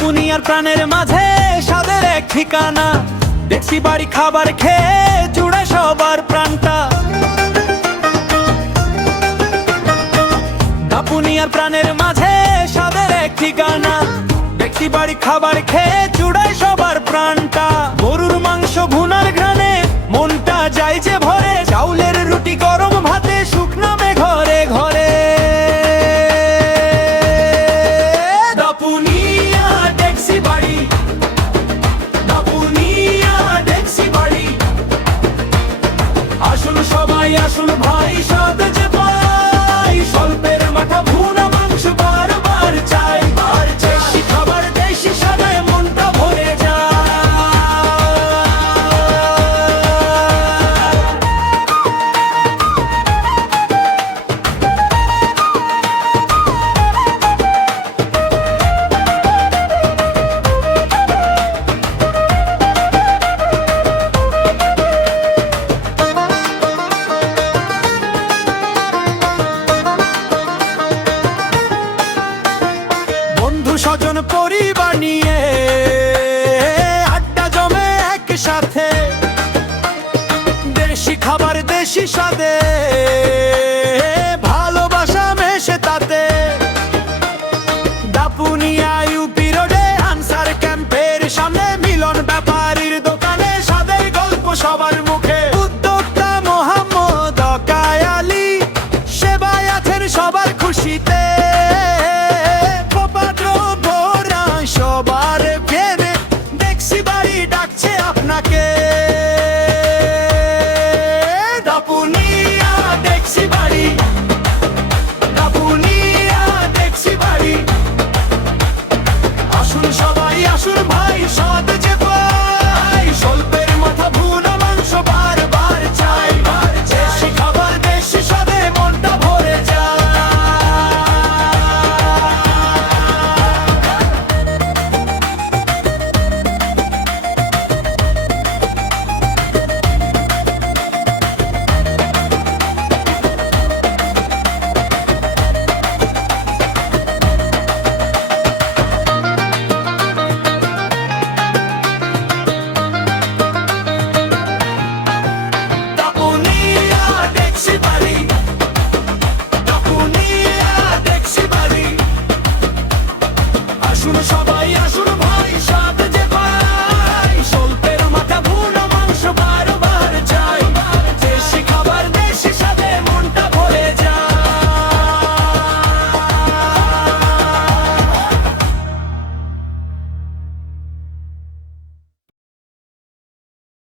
দাপুনিয়ার প্রাণের মাঝে স্বাদের এক ঠিকানা, দেশি বাড়ি খাবার খেয়ে জুড়ে সবার প্রাণটা। দাপুনিয়ার প্রাণের মাঝে স্বাদের এক ঠিকানা, দেশি বাড়ি খাবার খেয়ে জুড়ে সবার প্রাণটা। গরুর মাংস ভুনার ঘ্রাণে মনটা যায় যে ভরে, চাউলের রুটি গরম ভাতে সুখ নামে ঘরে ঘরে। দাপুনিয়া ডেক্সি বাড়ি, দাপুনিয়া ডেক্সি বাড়ি, আসুন সবাই আসুন ভাই, স্বাদ যে পাই স্বল্পের মাথা ভুনা মাংস বারবার চাই। দেশি খাবার দেশি স্বাদে মনটা ভরে যায়। বন্ধু স্বজন পরিবার নিয়ে আড্ডা জমে একসাথে, দেশি খাবার দেশি স্বাদে ভালোবাসা মেশে তাতে। দাপুনিয়া ইউপি রোডে আনসার ক্যাম্পের সামনে, মিলন ব্যাপারীর দোকানে স্বাদের গল্প সবার মুখে। উদ্যোক্তা মোহাম্মদ অকায় আলী সেবায় আছেন সবার খুশিতে।